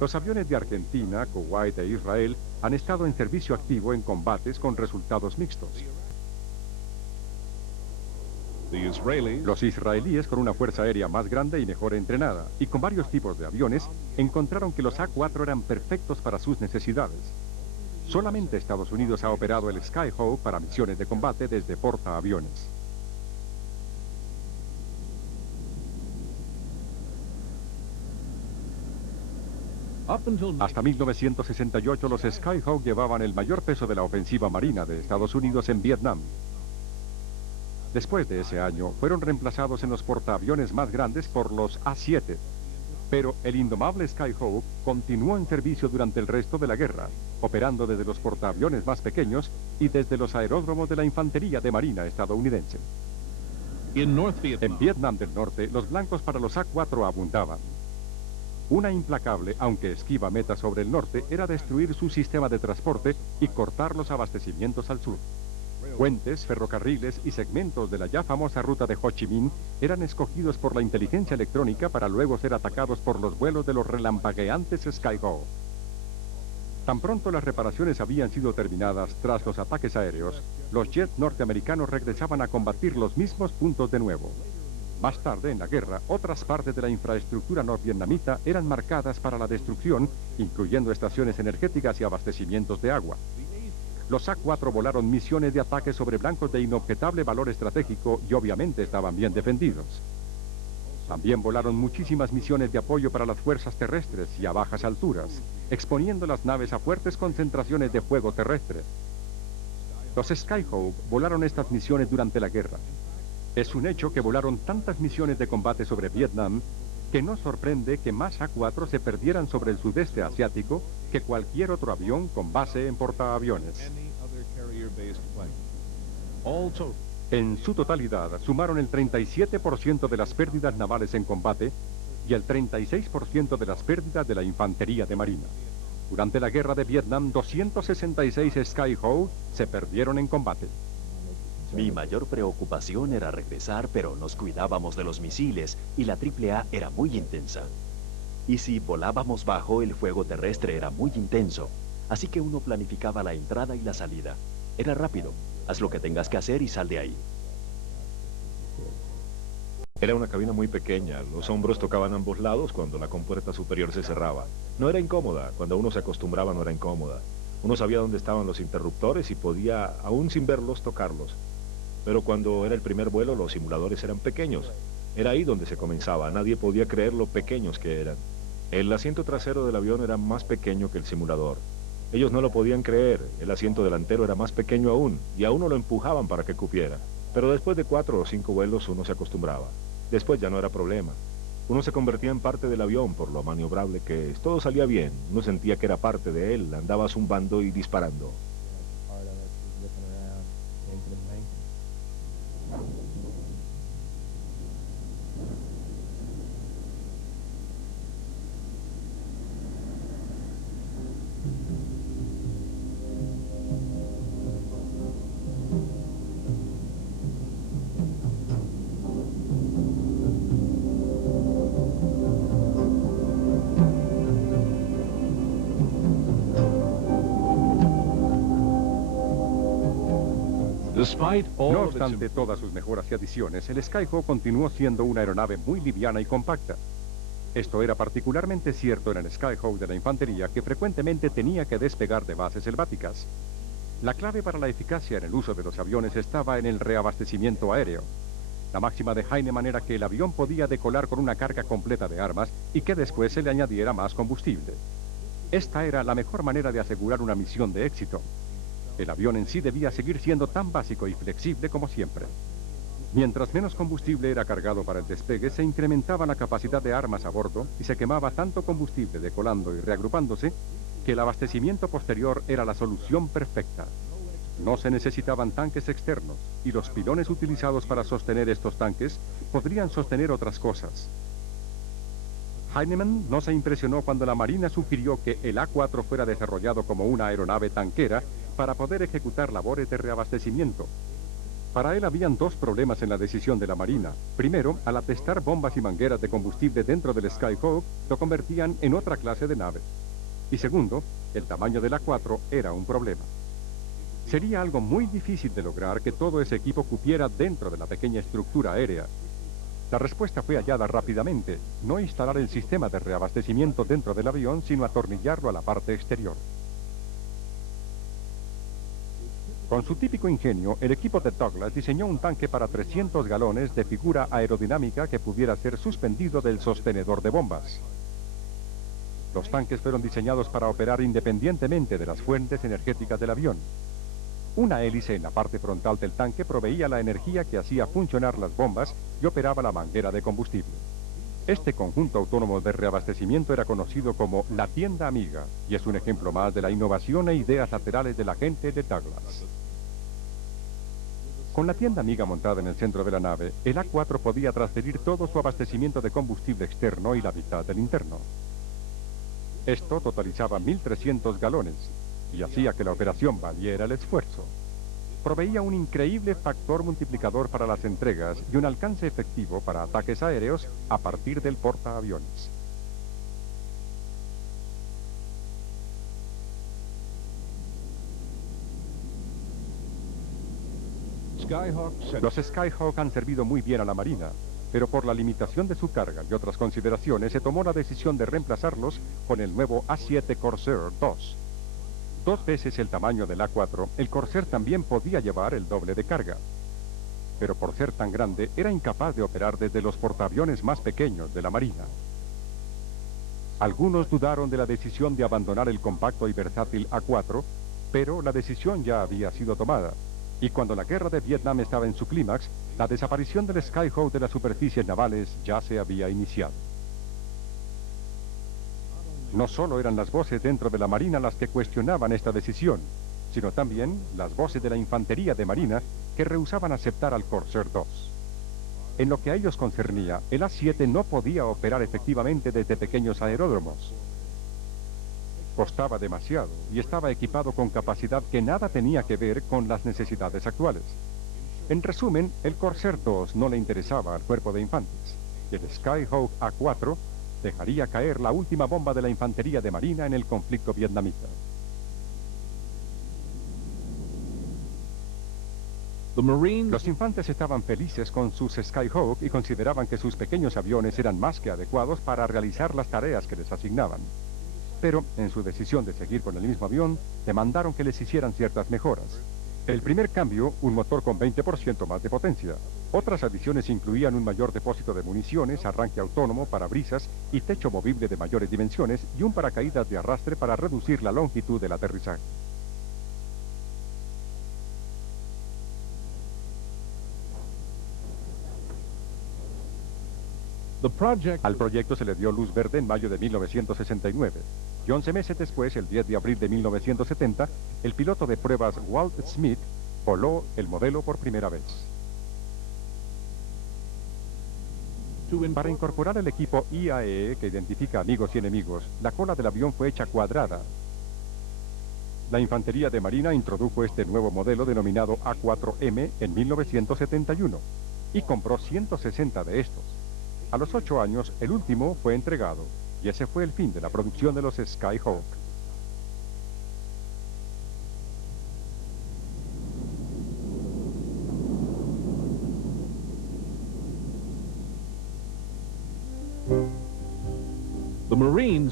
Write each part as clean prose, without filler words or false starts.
Los aviones de Argentina, Kuwait e Israel han estado en servicio activo en combates con resultados mixtos. Los israelíes, con una fuerza aérea más grande y mejor entrenada, y con varios tipos de aviones, encontraron que los A-4 eran perfectos para sus necesidades. Solamente Estados Unidos ha operado el Skyhawk para misiones de combate desde portaaviones. Hasta 1968 los Skyhawk llevaban el mayor peso de la ofensiva marina de Estados Unidos en Vietnam. Después de ese año, fueron reemplazados en los portaaviones más grandes por los A-7. Pero el indomable Skyhawk continuó en servicio durante el resto de la guerra, operando desde los portaaviones más pequeños y desde los aeródromos de la Infantería de Marina estadounidense. En Vietnam del Norte, los blancos para los A-4 abundaban. Una implacable, aunque esquiva meta sobre el norte, era destruir su sistema de transporte y cortar los abastecimientos al sur. Puentes, ferrocarriles y segmentos de la ya famosa ruta de Ho Chi Minh eran escogidos por la inteligencia electrónica para luego ser atacados por los vuelos de los relampagueantes Skyhawk. Tan pronto las reparaciones habían sido terminadas tras los ataques aéreos, los jets norteamericanos regresaban a combatir los mismos puntos de nuevo. Más tarde, en la guerra, otras partes de la infraestructura norvietnamita eran marcadas para la destrucción, incluyendo estaciones energéticas y abastecimientos de agua. Los A-4 volaron misiones de ataque sobre blancos de inobjetable valor estratégico y obviamente estaban bien defendidos. También volaron muchísimas misiones de apoyo para las fuerzas terrestres y a bajas alturas, exponiendo las naves a fuertes concentraciones de fuego terrestre. Los Skyhawk volaron estas misiones durante la guerra. Es un hecho que volaron tantas misiones de combate sobre Vietnam que no sorprende que más A-4 se perdieran sobre el sudeste asiático que cualquier otro avión con base en portaaviones. En su totalidad, sumaron el 37% de las pérdidas navales en combate y el 36% de las pérdidas de la infantería de marina. Durante la guerra de Vietnam, 266 Skyhawk se perdieron en combate. Mi mayor preocupación era regresar, pero nos cuidábamos de los misiles y la AAA era muy intensa. Y si volábamos bajo, el fuego terrestre era muy intenso, así que uno planificaba la entrada y la salida. Era rápido, haz lo que tengas que hacer y sal de ahí. Era una cabina muy pequeña, los hombros tocaban ambos lados cuando la compuerta superior se cerraba. No era incómoda, cuando uno se acostumbraba no era incómoda. Uno sabía dónde estaban los interruptores y podía, aún sin verlos, tocarlos. Pero cuando era el primer vuelo, los simuladores eran pequeños. Era ahí donde se comenzaba, nadie podía creer lo pequeños que eran. El asiento trasero del avión era más pequeño que el simulador. Ellos no lo podían creer, el asiento delantero era más pequeño aún, y a uno lo empujaban para que cupiera. Pero después de 4 o 5 vuelos uno se acostumbraba. Después ya no era problema. Uno se convertía en parte del avión por lo maniobrable que es. Todo salía bien, uno sentía que era parte de él, andaba zumbando y disparando. No obstante todas sus mejoras y adiciones, el Skyhawk continuó siendo una aeronave muy liviana y compacta. Esto era particularmente cierto en el Skyhawk de la infantería, que frecuentemente tenía que despegar de bases selváticas. La clave para la eficacia en el uso de los aviones estaba en el reabastecimiento aéreo. La máxima de Heinemann era que el avión podía decolar con una carga completa de armas y que después se le añadiera más combustible. Esta era la mejor manera de asegurar una misión de éxito. El avión en sí debía seguir siendo tan básico y flexible como siempre. Mientras menos combustible era cargado para el despegue, se incrementaba la capacidad de armas a bordo y se quemaba tanto combustible decolando y reagrupándose que el abastecimiento posterior era la solución perfecta. No se necesitaban tanques externos y los pilones utilizados para sostener estos tanques podrían sostener otras cosas. Heinemann no se impresionó cuando la Marina sugirió que el A-4 fuera desarrollado como una aeronave tanquera para poder ejecutar labores de reabastecimiento. Para él habían dos problemas en la decisión de la Marina. Primero, al atestar bombas y mangueras de combustible dentro del Skyhawk, lo convertían en otra clase de nave. Y segundo, el tamaño del A4 era un problema. Sería algo muy difícil de lograr que todo ese equipo cupiera dentro de la pequeña estructura aérea. La respuesta fue hallada rápidamente: no instalar el sistema de reabastecimiento dentro del avión, sino atornillarlo a la parte exterior. Con su típico ingenio, el equipo de Douglas diseñó un tanque para 300 galones de figura aerodinámica que pudiera ser suspendido del sostenedor de bombas. Los tanques fueron diseñados para operar independientemente de las fuentes energéticas del avión. Una hélice en la parte frontal del tanque proveía la energía que hacía funcionar las bombas y operaba la manguera de combustible. Este conjunto autónomo de reabastecimiento era conocido como la tienda amiga, y es un ejemplo más de la innovación e ideas laterales de la gente de Douglas. Con la tienda amiga montada en el centro de la nave, el A4 podía transferir todo su abastecimiento de combustible externo y la mitad del interno. Esto totalizaba 1.300 galones, y hacía que la operación valiera el esfuerzo. Proveía un increíble factor multiplicador para las entregas y un alcance efectivo para ataques aéreos a partir del portaaviones. Los Skyhawk han servido muy bien a la Marina, pero por la limitación de su carga y otras consideraciones se tomó la decisión de reemplazarlos con el nuevo A7 Corsair II. 2 veces el tamaño del A4, el Corsair también podía llevar el doble de carga. Pero por ser tan grande, era incapaz de operar desde los portaaviones más pequeños de la Marina. Algunos dudaron de la decisión de abandonar el compacto y versátil A4, pero la decisión ya había sido tomada. Y cuando la guerra de Vietnam estaba en su clímax, la desaparición del Skyhawk de las superficies navales ya se había iniciado. No solo eran las voces dentro de la Marina las que cuestionaban esta decisión, sino también las voces de la infantería de Marina que rehusaban aceptar al Corsair II. En lo que a ellos concernía, el A7 no podía operar efectivamente desde pequeños aeródromos. Costaba demasiado y estaba equipado con capacidad que nada tenía que ver con las necesidades actuales. En resumen, el Corsair II no le interesaba al cuerpo de infantes, y el Skyhawk A4 dejaría caer la última bomba de la infantería de Marina en el conflicto vietnamita. Los infantes estaban felices con sus Skyhawk y consideraban que sus pequeños aviones eran más que adecuados para realizar las tareas que les asignaban. Pero, en su decisión de seguir con el mismo avión, demandaron que les hicieran ciertas mejoras. El primer cambio, un motor con 20% más de potencia. Otras adiciones incluían un mayor depósito de municiones, arranque autónomo, parabrisas y techo movible de mayores dimensiones y un paracaídas de arrastre para reducir la longitud del aterrizaje. Al proyecto se le dio luz verde en mayo de 1969. Y 11 meses después, el 10 de abril de 1970, el piloto de pruebas Walt Smith voló el modelo por primera vez. Para incorporar el equipo IAE, que identifica amigos y enemigos, la cola del avión fue hecha cuadrada. La Infantería de Marina introdujo este nuevo modelo denominado A4M en 1971 y compró 160 de estos. A los 8 años, el último fue entregado, y ese fue el fin de la producción de los Skyhawk.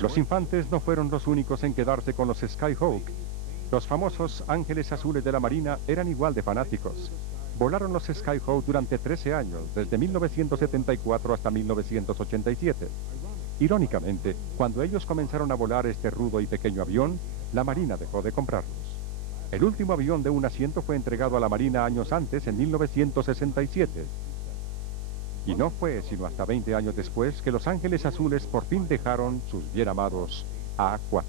Los infantes no fueron los únicos en quedarse con los Skyhawk. Los famosos ángeles azules de la Marina eran igual de fanáticos. Volaron los Skyhawk durante 13 años, desde 1974 hasta 1987. Irónicamente, cuando ellos comenzaron a volar este rudo y pequeño avión, la Marina dejó de comprarlos. El último avión de un asiento fue entregado a la Marina años antes, en 1967. Y no fue sino hasta 20 años después que los Ángeles Azules por fin dejaron sus bien amados A4.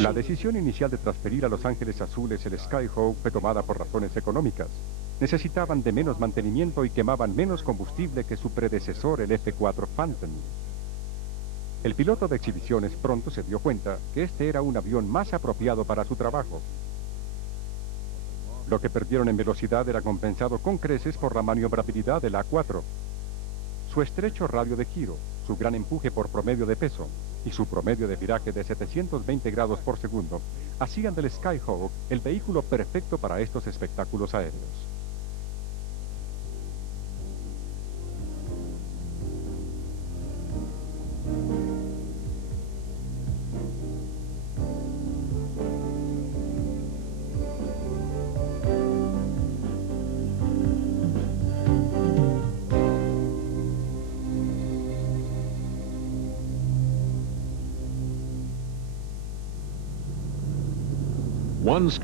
La decisión inicial de transferir a Los Ángeles Azules el Skyhawk fue tomada por razones económicas. Necesitaban de menos mantenimiento y quemaban menos combustible que su predecesor, el F-4 Phantom. El piloto de exhibiciones pronto se dio cuenta que este era un avión más apropiado para su trabajo. Lo que perdieron en velocidad era compensado con creces por la maniobrabilidad del A4. Su estrecho radio de giro, su gran empuje por promedio de peso y su promedio de viraje de 720 grados por segundo hacían del Skyhawk el vehículo perfecto para estos espectáculos aéreos.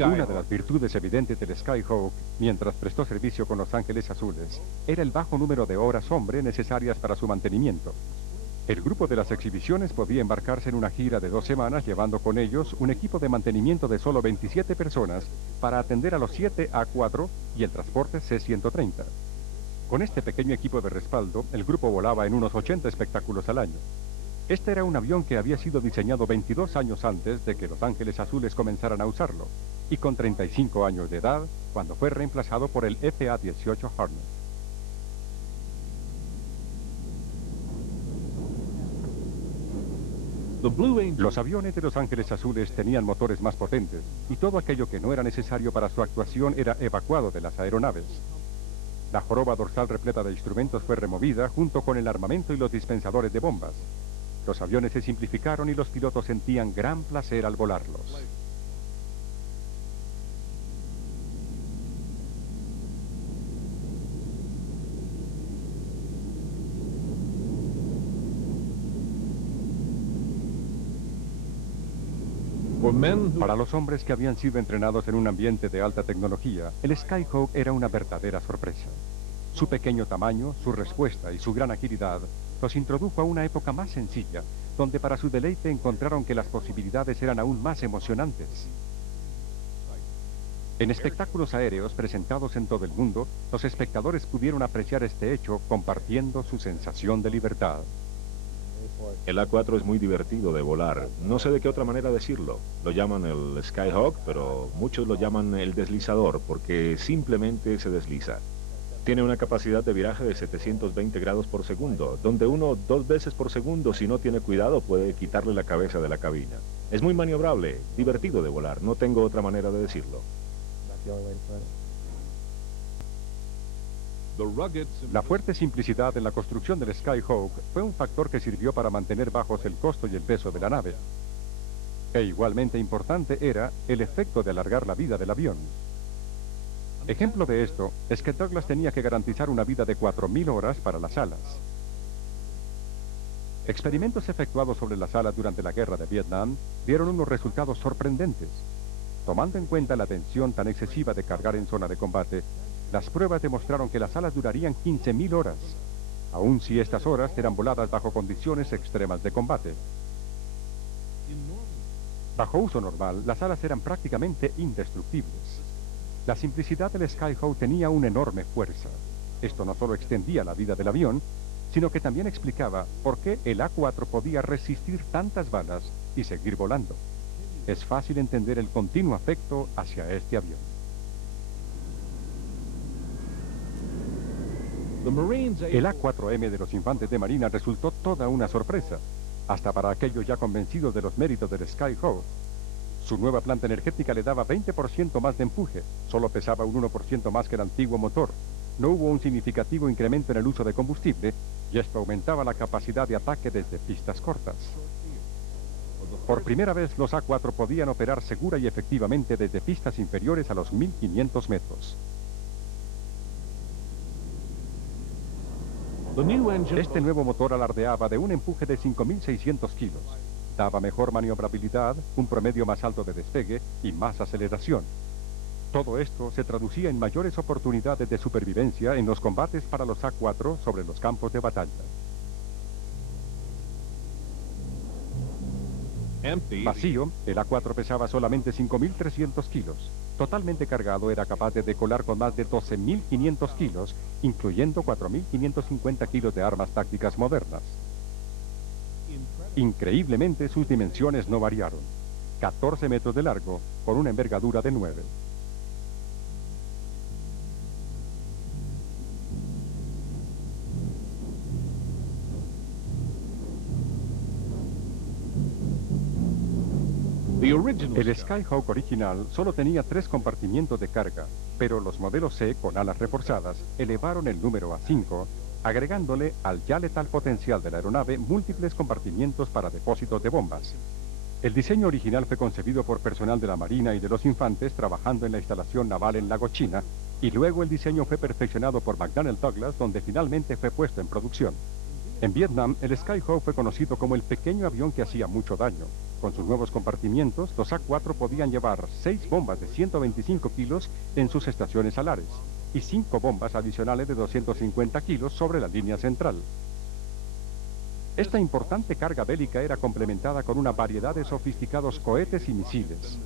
Una de las virtudes evidentes del Skyhawk, mientras prestó servicio con Los Ángeles Azules, era el bajo número de horas hombre necesarias para su mantenimiento. El grupo de las exhibiciones podía embarcarse en una gira de 2 semanas llevando con ellos un equipo de mantenimiento de solo 27 personas para atender a los 7 A4 y el transporte C-130. Con este pequeño equipo de respaldo, el grupo volaba en unos 80 espectáculos al año. Este era un avión que había sido diseñado 22 años antes de que Los Ángeles Azules comenzaran a usarlo, y con 35 años de edad, cuando fue reemplazado por el FA-18 Hornet. Los aviones de Los Ángeles Azules tenían motores más potentes, y todo aquello que no era necesario para su actuación era evacuado de las aeronaves. La joroba dorsal repleta de instrumentos fue removida junto con el armamento y los dispensadores de bombas. Los aviones se simplificaron y los pilotos sentían gran placer al volarlos. Para los hombres que habían sido entrenados en un ambiente de alta tecnología, el Skyhawk era una verdadera sorpresa. Su pequeño tamaño, su respuesta y su gran agilidad los introdujo a una época más sencilla, donde para su deleite encontraron que las posibilidades eran aún más emocionantes. En espectáculos aéreos presentados en todo el mundo, los espectadores pudieron apreciar este hecho compartiendo su sensación de libertad. El A4 es muy divertido de volar. No sé de qué otra manera decirlo. Lo llaman el Skyhawk, pero muchos lo llaman el deslizador porque simplemente se desliza. Tiene una capacidad de viraje de 720 grados por segundo, donde uno 2 veces por segundo, si no tiene cuidado, puede quitarle la cabeza de la cabina. Es muy maniobrable, divertido de volar, no tengo otra manera de decirlo. La fuerte simplicidad en la construcción del Skyhawk fue un factor que sirvió para mantener bajos el costo y el peso de la nave. E igualmente importante era el efecto de alargar la vida del avión. Ejemplo de esto es que Douglas tenía que garantizar una vida de 4.000 horas para las alas. Experimentos efectuados sobre las alas durante la guerra de Vietnam dieron unos resultados sorprendentes. Tomando en cuenta la tensión tan excesiva de cargar en zona de combate, las pruebas demostraron que las alas durarían 15.000 horas, aun si estas horas eran voladas bajo condiciones extremas de combate. Bajo uso normal, las alas eran prácticamente indestructibles. La simplicidad del Skyhawk tenía una enorme fuerza. Esto no solo extendía la vida del avión, sino que también explicaba por qué el A4 podía resistir tantas balas y seguir volando. Es fácil entender el continuo afecto hacia este avión. El A4M de los infantes de Marina resultó toda una sorpresa, hasta para aquellos ya convencidos de los méritos del Skyhawk. Su nueva planta energética le daba 20% más de empuje, solo pesaba un 1% más que el antiguo motor. No hubo un significativo incremento en el uso de combustible y esto aumentaba la capacidad de ataque desde pistas cortas. Por primera vez los A4 podían operar segura y efectivamente desde pistas inferiores a los 1.500 metros. Este nuevo motor alardeaba de un empuje de 5.600 kilos. Daba mejor maniobrabilidad, un promedio más alto de despegue y más aceleración. Todo esto se traducía en mayores oportunidades de supervivencia en los combates para los A4 sobre los campos de batalla. Vacío, el A4 pesaba solamente 5.300 kilos. Totalmente cargado era capaz de decolar con más de 12.500 kilos, incluyendo 4.550 kilos de armas tácticas modernas. Increíblemente, sus dimensiones no variaron. 14 metros de largo, con una envergadura de 9. El Skyhawk original solo tenía 3 compartimientos de carga, pero los modelos C con alas reforzadas elevaron el número a 5, agregándole al ya letal potencial de la aeronave múltiples compartimientos para depósitos de bombas. El diseño original fue concebido por personal de la Marina y de los Infantes trabajando en la instalación naval en Lago China, y luego el diseño fue perfeccionado por McDonnell Douglas, donde finalmente fue puesto en producción. En Vietnam, el Skyhawk fue conocido como el pequeño avión que hacía mucho daño. Con sus nuevos compartimientos, los A-4 podían llevar 6 bombas de 125 kilos en sus estaciones alares y 5 bombas adicionales de 250 kilos sobre la línea central. Esta importante carga bélica era complementada con una variedad de sofisticados cohetes y misiles.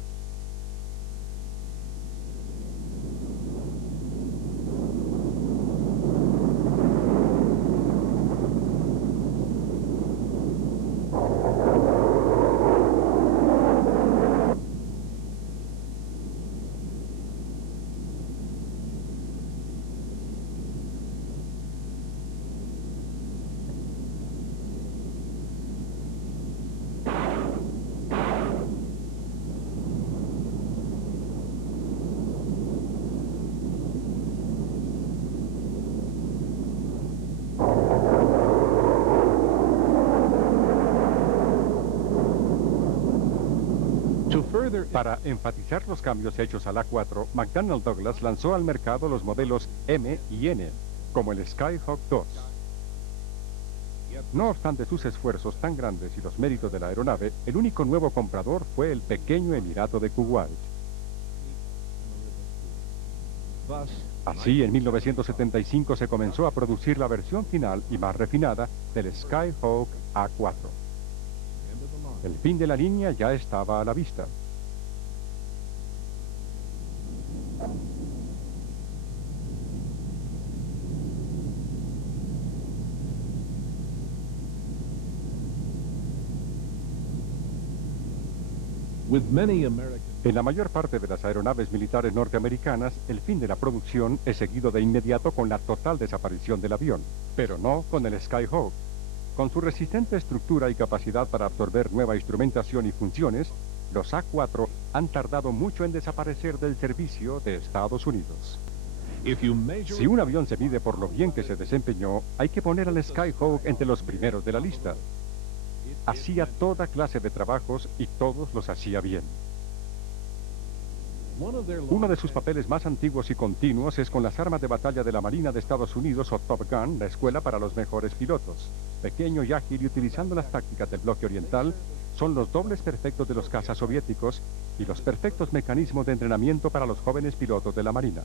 Para enfatizar los cambios hechos al A-4, McDonnell Douglas lanzó al mercado los modelos M y N, como el Skyhawk II. No obstante sus esfuerzos tan grandes y los méritos de la aeronave, el único nuevo comprador fue el pequeño Emirato de Kuwait. Así, en 1975 se comenzó a producir la versión final y más refinada del Skyhawk A-4. El fin de la línea ya estaba a la vista. En la mayor parte de las aeronaves militares norteamericanas, el fin de la producción es seguido de inmediato con la total desaparición del avión, pero no con el Skyhawk. Con su resistente estructura y capacidad para absorber nueva instrumentación y funciones, los A-4 han tardado mucho en desaparecer del servicio de Estados Unidos. Si un avión se mide por lo bien que se desempeñó, hay que poner al Skyhawk entre los primeros de la lista. Hacía toda clase de trabajos y todos los hacía bien. Uno de sus papeles más antiguos y continuos es con las armas de batalla de la Marina de Estados Unidos o Top Gun, la escuela para los mejores pilotos. Pequeño y ágil y utilizando las tácticas del bloque oriental, son los dobles perfectos de los cazas soviéticos y los perfectos mecanismos de entrenamiento para los jóvenes pilotos de la Marina.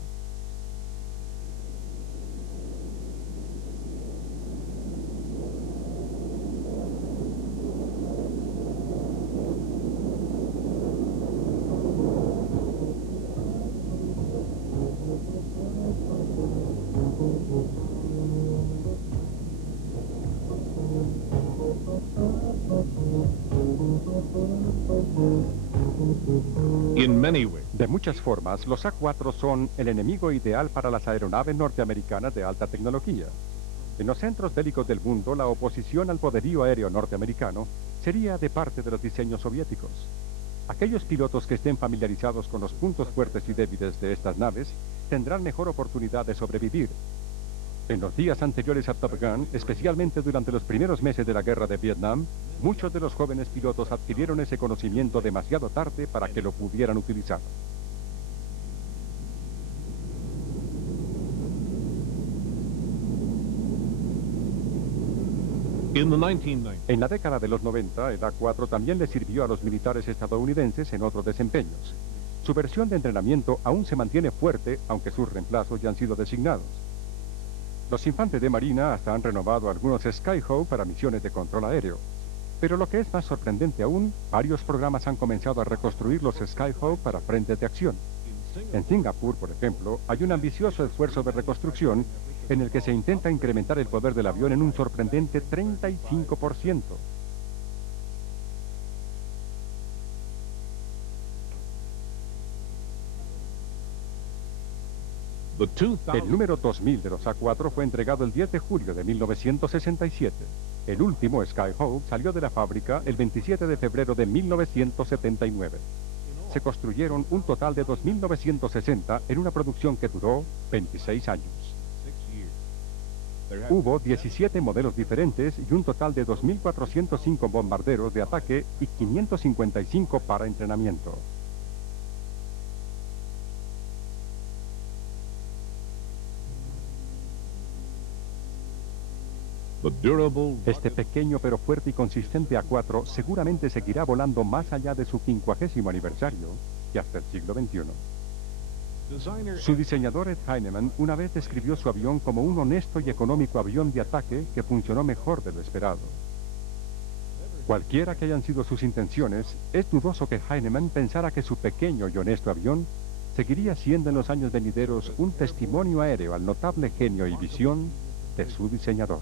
De muchas formas, los A-4 son el enemigo ideal para las aeronaves norteamericanas de alta tecnología. En los centros bélicos del mundo, la oposición al poderío aéreo norteamericano sería de parte de los diseños soviéticos. Aquellos pilotos que estén familiarizados con los puntos fuertes y débiles de estas naves tendrán mejor oportunidad de sobrevivir. En los días anteriores a Top Gun, especialmente durante los primeros meses de la guerra de Vietnam, muchos de los jóvenes pilotos adquirieron ese conocimiento demasiado tarde para que lo pudieran utilizar. En la década de los 90, el A-4 también le sirvió a los militares estadounidenses en otros desempeños. Su versión de entrenamiento aún se mantiene fuerte, aunque sus reemplazos ya han sido designados. Los infantes de Marina hasta han renovado algunos Skyhawk para misiones de control aéreo. Pero lo que es más sorprendente aún, varios programas han comenzado a reconstruir los Skyhawk para frentes de acción. En Singapur, por ejemplo, hay un ambicioso esfuerzo de reconstrucción en el que se intenta incrementar el poder del avión en un sorprendente 35%. El número 2000 de los A4 fue entregado el 10 de julio de 1967. El último, Skyhawk, salió de la fábrica el 27 de febrero de 1979. Se construyeron un total de 2.960 en una producción que duró 26 años. Hubo 17 modelos diferentes y un total de 2.405 bombarderos de ataque y 555 para entrenamiento. Este pequeño pero fuerte y consistente A4 seguramente seguirá volando más allá de su 50º aniversario y hasta el siglo XXI. Su diseñador Ed Heinemann una vez describió su avión como un honesto y económico avión de ataque que funcionó mejor de lo esperado. Cualquiera que hayan sido sus intenciones, es dudoso que Heinemann pensara que su pequeño y honesto avión seguiría siendo en los años venideros un testimonio aéreo al notable genio y visión de su diseñador.